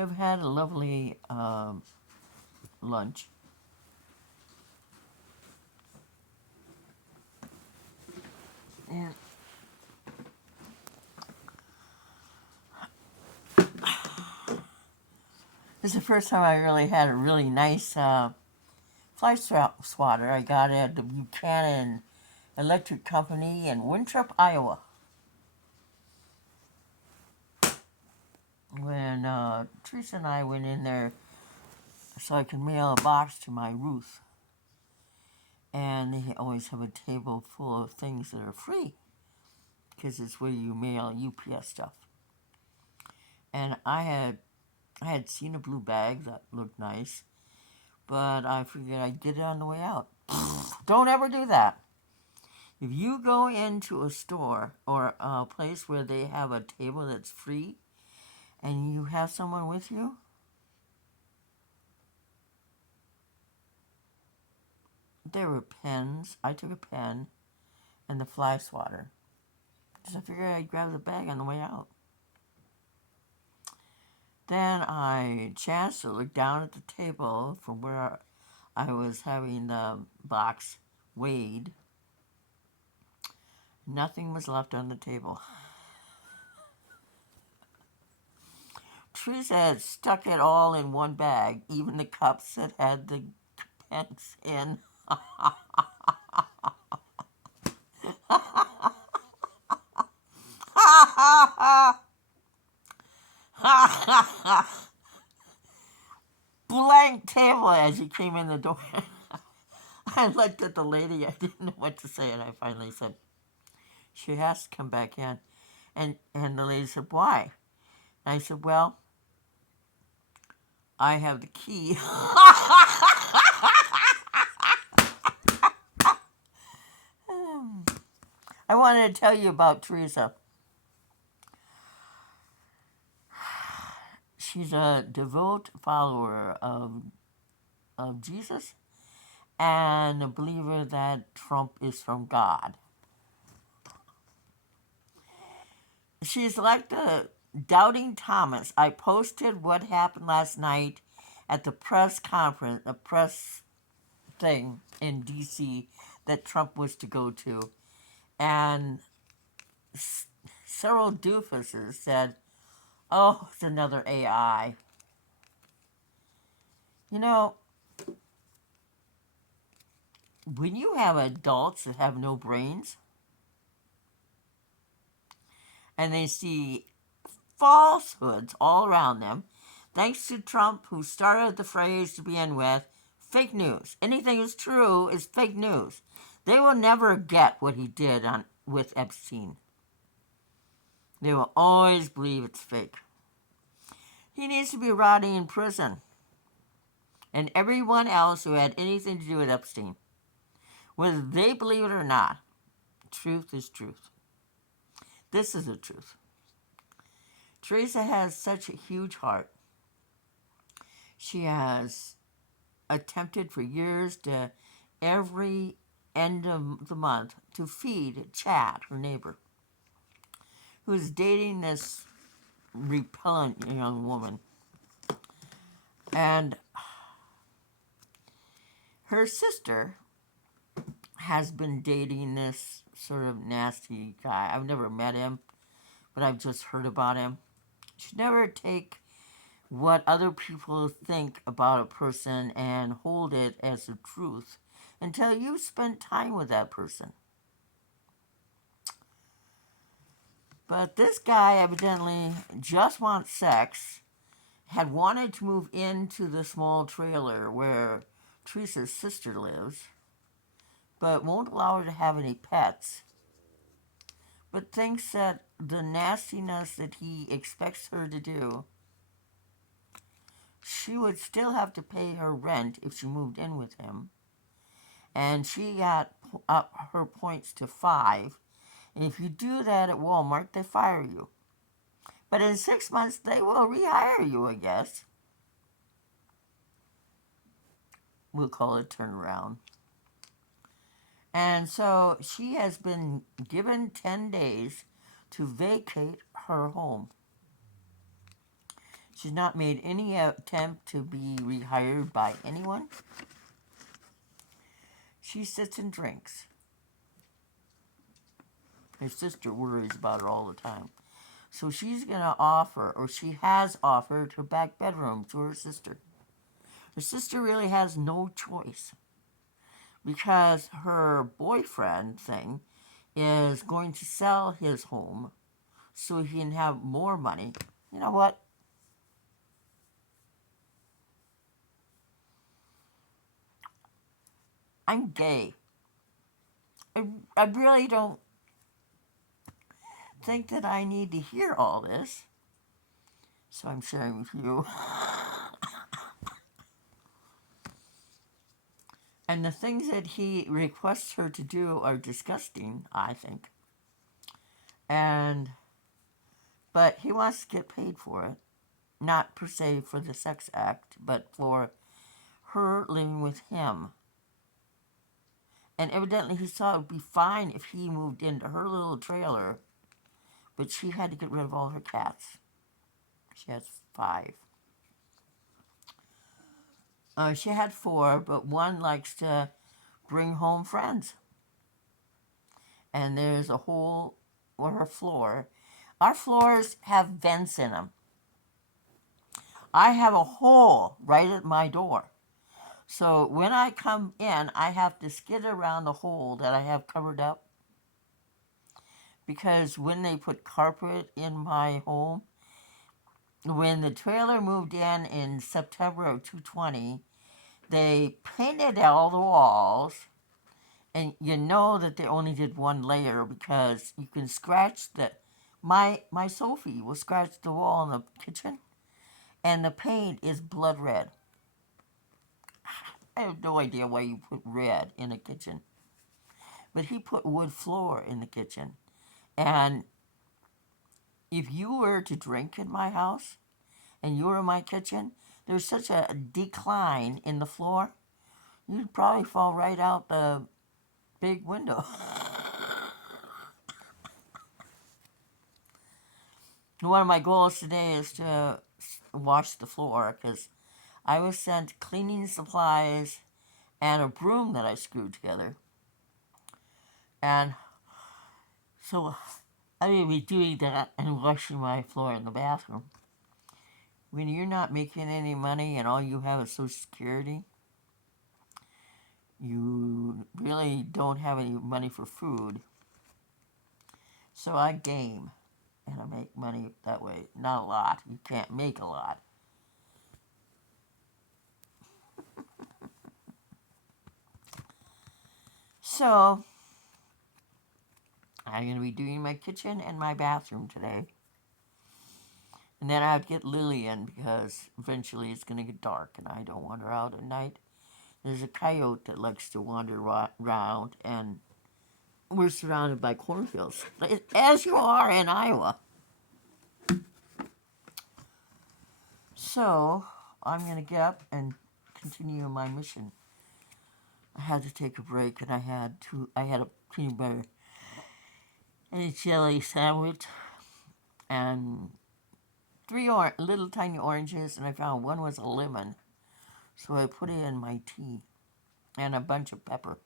We've had a lovely lunch. And this is the first time I really had a really nice fly swatter. I got it at the Buchanan Electric Company in Winthrop, Iowa. When Teresa and I went in there so I could mail a box to my Ruth. And they always have a table full of things that are free because it's where you mail UPS stuff. And I had seen a blue bag that looked nice, but I figured I'd get it on the way out. Don't ever do that. If you go into a store or a place where they have a table that's free and you have someone with you, there were pens. I took a pen and the fly swatter. So I figured I'd grab the bag on the way out. Then I chanced to look down at the table from where I was having the box weighed. Nothing was left on the table. Teresa had stuck it all in one bag, even the cups that had the pence in. Blank table as you came in the door. I looked at the lady. I didn't know what to say, and I finally said, "She has to come back in." And the lady said, "Why?" And I said, "Well, I have the key." I wanted to tell you about Teresa. She's a devout follower of Jesus and a believer that Trump is from God. She's like the doubting Thomas. I posted what happened last night at the press conference, the press thing in D.C. that Trump was to go to. And several doofuses said, "Oh, it's another AI." You know, when you have adults that have no brains and they see falsehoods all around them, thanks to Trump, who started the phrase to begin with, fake news. Anything that's true is fake news. They will never get what he did with Epstein. They will always believe it's fake. He needs to be rotting in prison. And everyone else who had anything to do with Epstein. Whether they believe it or not, truth is truth. This is the truth. Teresa has such a huge heart. She has attempted for years to every end of the month to feed Chad, her neighbor, who's dating this repellent young woman. And her sister has been dating this sort of nasty guy. I've never met him, but I've just heard about him. You should never take what other people think about a person and hold it as the truth until you've spent time with that person. But this guy evidently just wants sex, had wanted to move into the small trailer where Teresa's sister lives, but won't allow her to have any pets, but thinks that the nastiness that he expects her to do, she would still have to pay her rent if she moved in with him. And she got up her points to 5. And if you do that at Walmart, they fire you. But in 6 months, they will rehire you, I guess. We'll call it turnaround. And so she has been given 10 days to vacate her home. She's not made any attempt to be rehired by anyone. She sits and drinks. Her sister worries about her all the time. So she's going to offer, or she has offered, her back bedroom to her sister. Her sister really has no choice because her boyfriend thing is going to sell his home so he can have more money. You know what? I'm gay. I really don't think that I need to hear all this, so I'm sharing with you. And the things that he requests her to do are disgusting, I think. But he wants to get paid for it. Not per se for the sex act, but for her living with him. And evidently he thought it would be fine if he moved into her little trailer, but she had to get rid of all her cats. She has 5. She had 4, but one likes to bring home friends. And there's a hole on her floor. Our floors have vents in them. I have a hole right at my door. So when I come in, I have to skid around the hole that I have covered up. Because when they put carpet in my home, when the trailer moved in September of 2020, they painted all the walls, and you know that they only did one layer because you can scratch my Sophie will scratch the wall in the kitchen, and the paint is blood red. I have no idea why you put red in a kitchen, but he put wood floor in the kitchen, and if you were to drink in my house and you were in my kitchen, there's such a decline in the floor, you'd probably fall right out the big window. One of my goals today is to wash the floor because I was sent cleaning supplies and a broom that I screwed together. And so I'm going to be doing that and washing my floor in the bathroom. When you're not making any money and all you have is Social Security, you really don't have any money for food. So I game, and I make money that way. Not a lot. You can't make a lot. So I'm going to be doing my kitchen and my bathroom today. And then I have to get Lily in because eventually it's going to get dark and I don't want her out at night. There's a coyote that likes to wander around, and we're surrounded by cornfields, as you are in Iowa. So I'm going to get up and continue my mission. I had to take a break, and I had a peanut butter and a jelly sandwich, and 3 little tiny oranges, and I found one was a lemon. So I put it in my tea, and a bunch of pepper.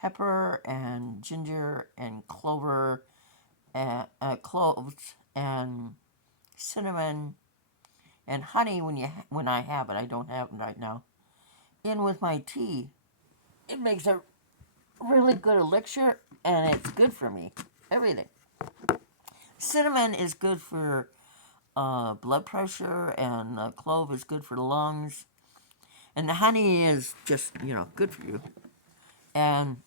Pepper and ginger and cloves and cinnamon and honey when I have it. I don't have it right now. In with my tea. It makes a really good elixir, and it's good for me. Everything. Cinnamon is good for blood pressure, and clove is good for the lungs. And the honey is just, good for you. And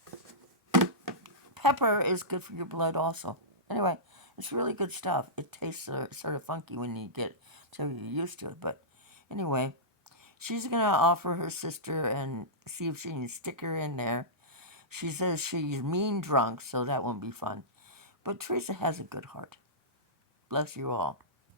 pepper is good for your blood also. Anyway, it's really good stuff. It tastes sort of funky when you get so you're used to it. But anyway, she's going to offer her sister and see if she can stick her in there. She says she's mean drunk, so that won't be fun. But Teresa has a good heart. Bless you all.